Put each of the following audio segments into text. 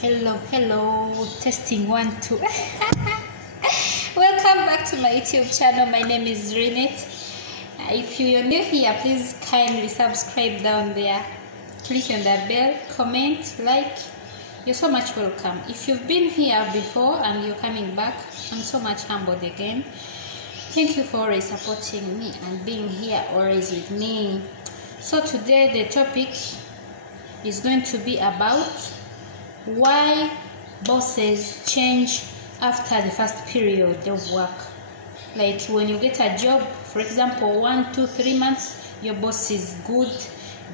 Hello, testing 1 2. Welcome back to my YouTube channel. My name is Renette. If you're new here, please kindly subscribe down there, click on the bell, comment, like. You're so much welcome. If you've been here before and you're coming back, I'm so much humbled again. Thank you for always supporting me and being here always with me. So today the topic is going to be about why bosses change after the first period of work. Like when you get a job, for example, 1, 2, 3 months, your boss is good,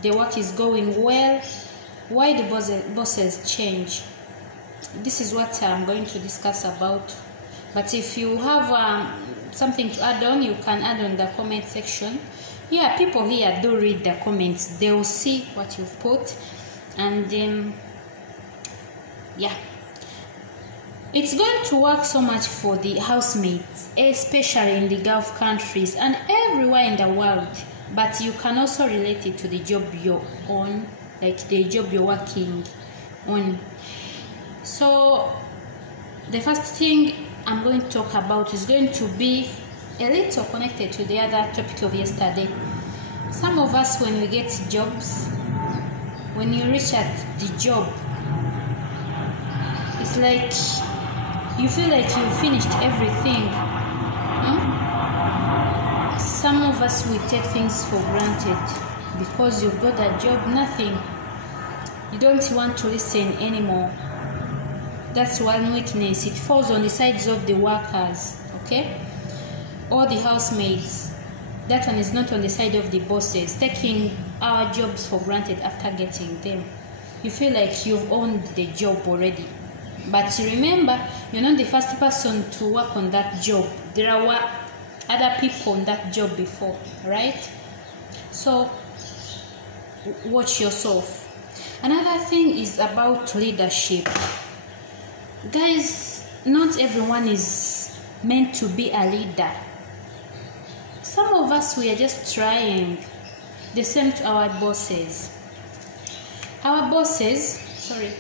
the work is going well. Why the bosses change? This is what I'm going to discuss about. But if you have something to add on, you can add on the comment section. Yeah, people here do read the comments. They will see what you've put. And yeah, it's going to work so much for the housemates, especially in the Gulf countries and everywhere in the world. But you can also relate it to the job you're on, like the job you're working on. So the first thing I'm going to talk about is going to be a little connected to the other topic of yesterday. Some of us, when we get jobs, when you reach at the job, it's like you feel like you finished everything. Some of us, we take things for granted because you've got a job, nothing. You don't want to listen anymore. That's one weakness. It falls on the sides of the workers, okay? Or the housemates. That one is not on the side of the bosses, taking our jobs for granted after getting them. You feel like you've owned the job already. But remember, you're not the first person to work on that job. There are other people on that job before, right? So watch yourself. Another thing is about leadership. Guys, not everyone is meant to be a leader. Some of us, we are just trying. The same to our bosses. Our bosses, sorry.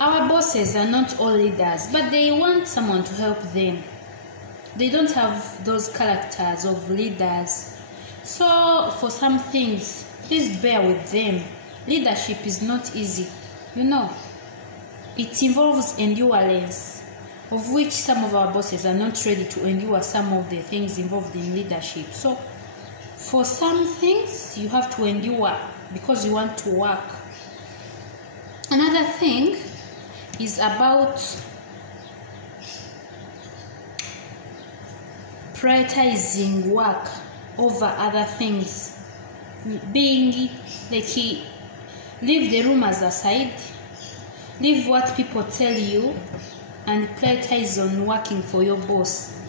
Our bosses are not all leaders, but they want someone to help them. They don't have those characters of leaders. So for some things, please bear with them. Leadership is not easy, you know. It involves endurance, of which some of our bosses are not ready to endure some of the things involved in leadership. So for some things, you have to endure because you want to work. Another thing is about prioritizing work over other things. Being like, leave the rumors aside, leave what people tell you, and prioritize on working for your boss.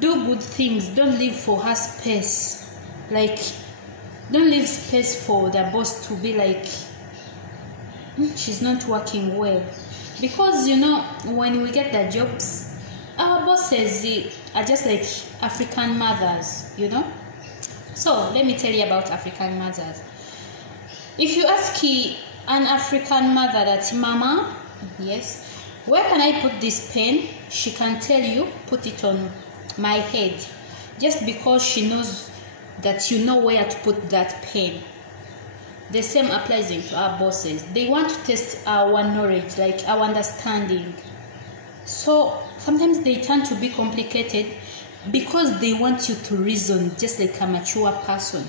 Do good things. Don't leave for her space. Like, don't leave space for the boss to be like, she's not working well. Because, you know, when we get the jobs, our bosses are just like African mothers, you know. So let me tell you about African mothers. If you ask an African mother that, Mama, yes, where can I put this pen? She can tell you, put it on my head. Just because she knows that you know where to put that pen. The same applies to our bosses. They want to test our knowledge, like our understanding. So sometimes they tend to be complicated because they want you to reason just like a mature person.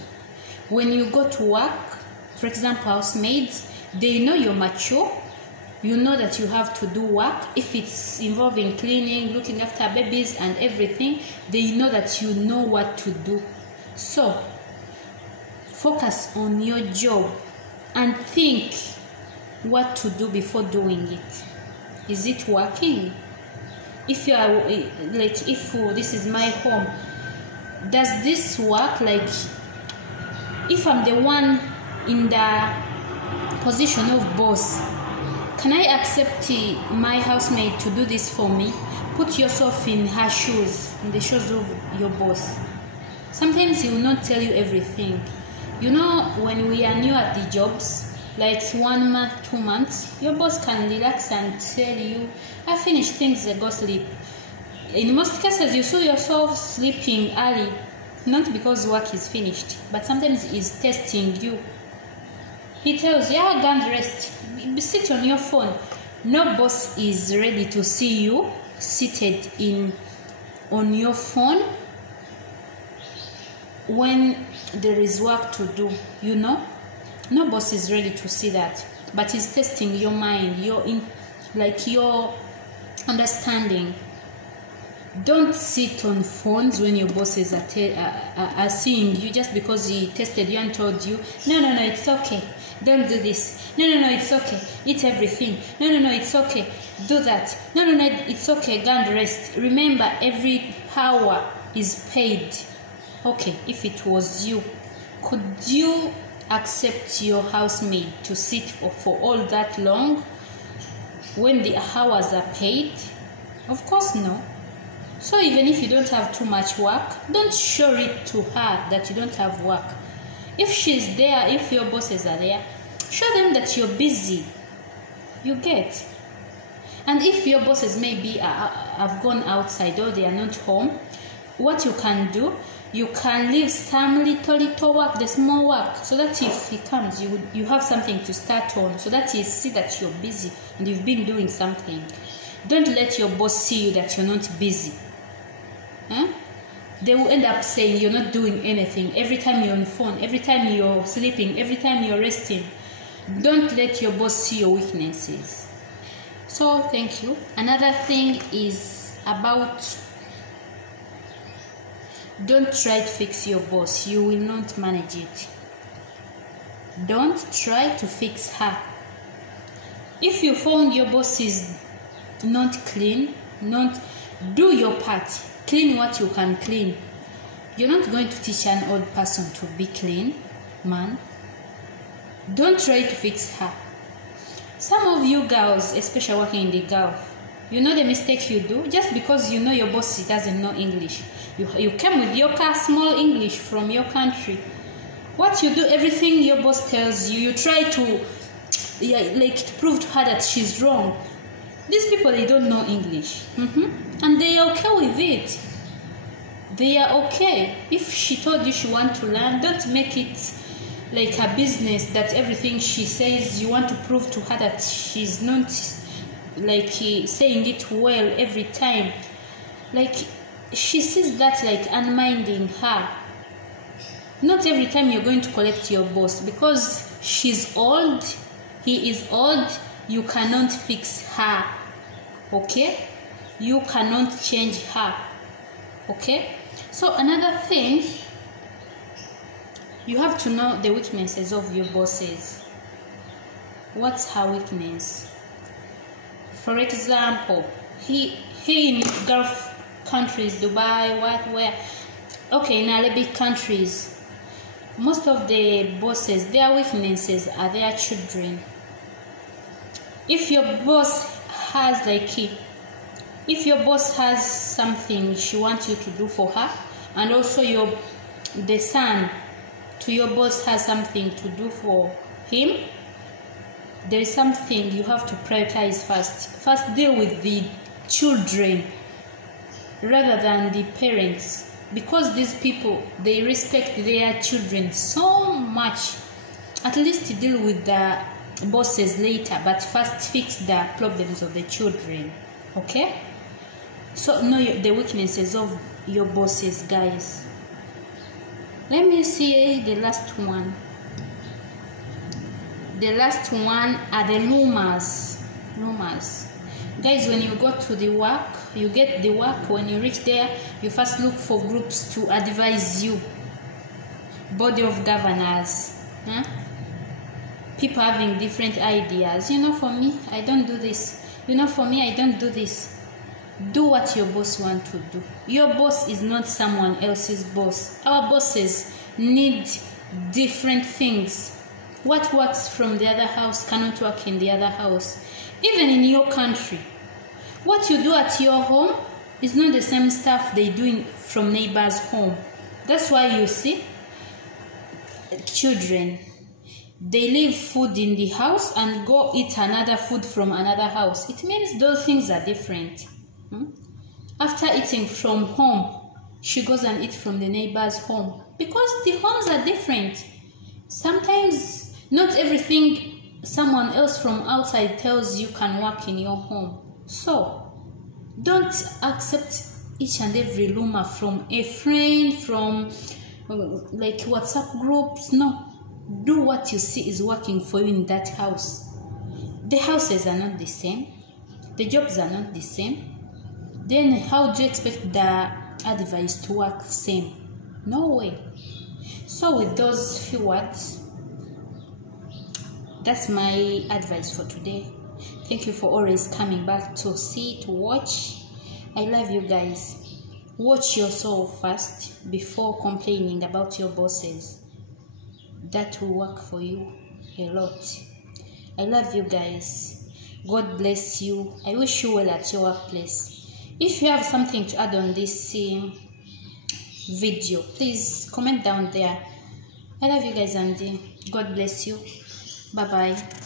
When you go to work, for example, housemaids, they know you're mature. You know that you have to do work. If it's involving cleaning, looking after babies and everything, they know that you know what to do. So focus on your job and think what to do before doing it. Is it working? If you are like, if this is my home, does this work? Like, if I'm the one in the position of boss, can I accept my housemaid to do this for me? Put yourself in her shoes, in the shoes of your boss. Sometimes he will not tell you everything. You know, when we are new at the jobs, like 1 month, 2 months, your boss can relax and tell you, I finished things, go sleep. In most cases, you saw yourself sleeping early, not because work is finished, but sometimes he's testing you. He tells you, yeah, go and rest. Sit on your phone. No boss is ready to see you seated on your phone when there is work to do, you know. No boss is ready to see that, but he's testing your mind, your understanding. Don't sit on phones when your bosses are seeing you just because he tested you and told you, no, it's okay, don't do this. No, it's okay, eat everything. No, it's okay, do that. No, it's okay, go and rest. Remember, every hour is paid. Okay, if it was you, could you accept your housemaid to sit for all that long when the hours are paid? Of course no. So even if you don't have too much work, don't show it to her that you don't have work. If she's there, if your bosses are there, show them that you're busy. You get. And if your bosses maybe have gone outside or they are not home, what you can do, you can leave some little work, the small work, so that if he comes, you have something to start on, so that he see that you're busy and you've been doing something. Don't let your boss see you that you're not busy. They will end up saying you're not doing anything. Every time you're on the phone, every time you're sleeping, every time you're resting. Don't let your boss see your weaknesses. So thank you. Another thing is about, don't try to fix your boss. You will not manage it. Don't try to fix her. If you found your boss is not clean, do your part. Clean what you can clean. You're not going to teach an old person to be clean, man. Don't try to fix her. Some of you girls, especially working in the Gulf, you know the mistake you do just because you know your boss doesn't know English. You came with your small English from your country. What you do, everything your boss tells you, you try to to prove to her that she's wrong. These people, they don't know English. And they are okay with it. They are okay. If she told you she wants to learn, don't make it like a business that everything she says you want to prove to her that she's not saying it well every time. She sees that unminding her. Not every time you're going to collect your boss because she's old, he is old. You cannot fix her. Okay? You cannot change her. Okay? So another thing, you have to know the weaknesses of your bosses. What's her weakness? For example, he in Gulf countries, Dubai, where? Okay, in Arabic countries, most of the bosses, their weaknesses are their children. If your boss has if your boss has something she wants you to do for her, and also the son to your boss has something to do for him, there is something you have to prioritize first. First, deal with the children rather than the parents, because these people, they respect their children so much. At least deal with the bosses later, but first fix the problems of the children. Okay? So know the weaknesses of your bosses, guys. Let me see the last one. The last one are the rumors. Guys, when you go to the work, you get the work. When you reach there, you first look for groups to advise you. Body of governors. People having different ideas. For me, I don't do this. For me, I don't do this. Do what your boss wants to do. Your boss is not someone else's boss. Our bosses need different things. What works from the other house cannot work in the other house. Even in your country, what you do at your home is not the same stuff they do from neighbor's home. That's why you see children, they leave food in the house and go eat another food from another house. It means those things are different. After eating from home, she goes and eats from the neighbor's home, because the homes are different. Sometimes not everything someone else from outside tells you can work in your home. So don't accept each and every rumor from a friend, from like WhatsApp groups. No, do what you see is working for you in that house. The houses are not the same, the jobs are not the same. Then how do you expect the advice to work same? No way. So with those few words, that's my advice for today. Thank you for always coming back to see, to watch. I love you guys. Watch yourself first before complaining about your bosses. That will work for you a lot. I love you guys. God bless you. I wish you well at your workplace. If you have something to add on this video, please comment down there. I love you guys, and God bless you. Bye bye.